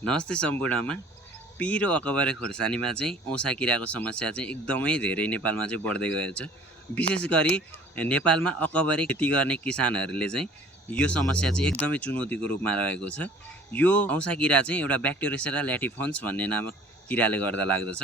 नमस्ते सम्पूर्णमा। पिरो अकबरे खोर्सानीमा चाहिँ औँसा किराको समस्या चाहिँ एकदमै धेरै नेपालमा चाहिँ बढ्दै गएको छ। विशेष गरी नेपालमा अकबरे खेती गर्ने किसानहरूले चाहिँ यो समस्या चाहिँ एकदमै चुनौतीको रूपमा रहेको छ। यो औँसा किरा चाहिँ एउटा ब्याक्टेरियोसेरा ल्याटिफन्स भन्ने नामक किराले गर्दा लाग्दछ।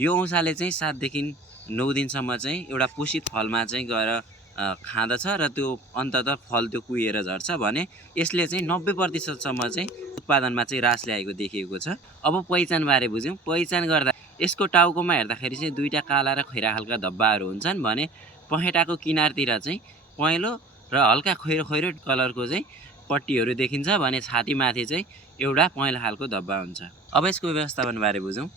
यो औँसाले चाहिँ 7 देखि 9 दिनसम्म चाहिँ एउटा पोषित फलमा चाहिँ गएर खाँदछ र त्यो अन्ततः फल त्यो कुहिएर झर्छ भने यसले चाहिँ 90% सम्म चाहिँ उत्पादनमा चाहिँ ह्रास ल्याएको देखिएको छ। अब पहिचानबारे बुझ्यौँ। पहिचान गर्दा यसको टाउकोमा हेर्दाखेरि चाहिँ दुईटा काला र खैरा खालका धब्बाहरू हुन्छन् भने पहेँटाको किनारतिर चाहिँ पहेँलो र हल्का खैरो खैरो कलरको चाहिँ पट्टीहरू देखिन्छ भने छातीमाथि चाहिँ एउटा पहेँलो खालको धब्बा हुन्छ। अब यसको व्यवस्थापनबारे बुझौँ।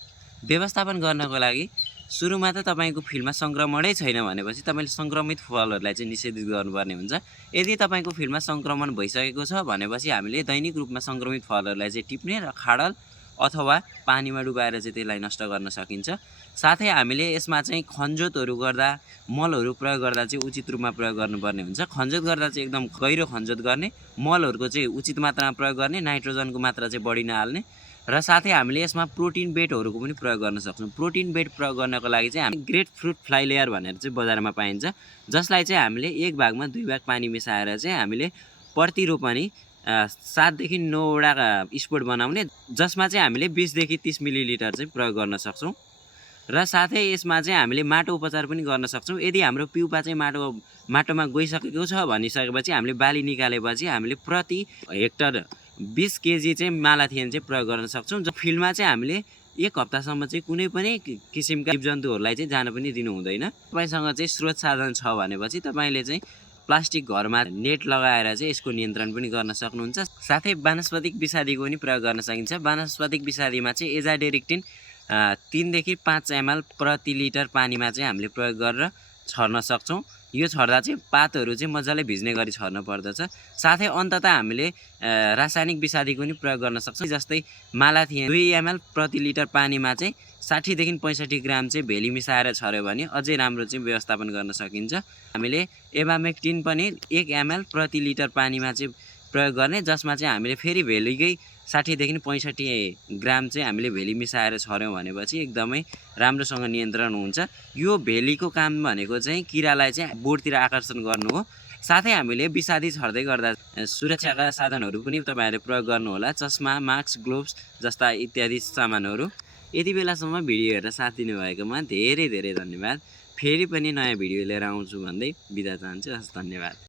व्यवस्थापन गर्नको लागि सुरुमा त तपाईँको फिल्डमा सङ्क्रमणै छैन भनेपछि तपाईँले सङ्क्रमित फलहरूलाई चाहिँ निषेधित गर्नुपर्ने हुन्छ। यदि तपाईँको फिल्डमा सङ्क्रमण भइसकेको छ भनेपछि हामीले दैनिक रूपमा सङ्क्रमित फलहरूलाई चाहिँ टिप्ने र खाडल अथवा पानीमा डुबाएर चाहिँ त्यसलाई नष्ट गर्न सकिन्छ। साथै हामीले यसमा चाहिँ खनजोतहरू गर्दा मलहरू प्रयोग गर्दा चाहिँ उचित रूपमा प्रयोग गर्नुपर्ने हुन्छ। खनजोत गर्दा चाहिँ एकदम गहिरो खनजोत गर्ने, मलहरूको चाहिँ उचित मात्रामा प्रयोग गर्ने, नाइट्रोजनको मात्रा चाहिँ बढी नहाल्ने र साथै हामीले यसमा प्रोटिन बेडहरूको पनि प्रयोग गर्न सक्छौँ। प्रोटिन बेड प्रयोग गर्नको लागि चाहिँ हामी ग्रेट फ्रुट फ्लाई लेयर भनेर चाहिँ बजारमा पाइन्छ, जसलाई चाहिँ हामीले 1 भागमा 2 भाग पानी मिसाएर चाहिँ हामीले प्रति रोपनी 7 देखि 9 वटा स्पोट बनाउने, जसमा चाहिँ हामीले 20 देखि 30 मिलिलिटर चाहिँ प्रयोग गर्न सक्छौँ। र साथै यसमा चाहिँ हामीले माटो उपचार पनि गर्न सक्छौँ। यदि हाम्रो पिउपा चाहिँ माटोमा गइसकेको छ भनिसकेपछि हामीले बाली निकालेपछि हामीले प्रति हेक्टर 20 केजी चाहिँ मालाथियन चाहिँ प्रयोग गर्न सक्छौँ। फिल्डमा चाहिँ हामीले 1 हप्तासम्म चाहिँ कुनै पनि किसिमका जीवजन्तुहरूलाई चाहिँ जान पनि दिनु हुँदैन। तपाईँसँग चाहिँ स्रोत साधन छ भनेपछि तपाईँले चाहिँ प्लास्टिक घरमा नेट लगाएर चाहिँ यसको नियन्त्रण पनि गर्न सक्नुहुन्छ। साथै वानस्पतिक विषादीको पनि प्रयोग गर्न सकिन्छ। वानस्पतिक विषादीमा चाहिँ एजाडिरेक्टिन 3 देखि 5 ml प्रति लिटर पानीमा चाहिँ हामीले प्रयोग गरेर छर्न सक्छौँ। यो छर्दा चाहिँ पातहरू चाहिँ मजाले भिज्ने गरी छर्न पर्दछ। साथै अन्ततः हामीले रासायनिक विषादीको पनि प्रयोग गर्न सक्छौँ। जस्तै मालाथियन 2 ml प्रति लिटर पानीमा चाहिँ 60 देखि 65 ग्राम चाहिँ भेली मिसाएर छर्यो भने अझै राम्रो चाहिँ व्यवस्थापन गर्न सकिन्छ। हामीले एभामेक्टिन पनि 1 ml प्रति लिटर पानीमा चाहिँ प्रयोग गर्ने, जसमा चाहिँ हामीले फेरि भेलीकै 60 देखि 65 ग्राम चाहिँ हामीले भेली मिसाएर छर्यौँ भनेपछि एकदमै राम्रोसँग नियन्त्रण हुन्छ। यो भेलीको काम भनेको चाहिँ किरालाई चाहिँ बोर्डतिर आकर्षण गर्नु हो। साथै हामीले विषादी छर्दै गर्दा सुरक्षाका साधनहरू पनि तपाईँहरूले प्रयोग गर्नुहोला। चस्मा, मास्क, ग्लोभ्स जस्ता इत्यादि सामानहरू। यति बेलासम्म भिडियो हेरेर साथ दिनुभएकोमा धेरै धेरै धन्यवाद। फेरि पनि नयाँ भिडियो लिएर आउँछु भन्दै बिदा चाहन्छु। हस्, धन्यवाद।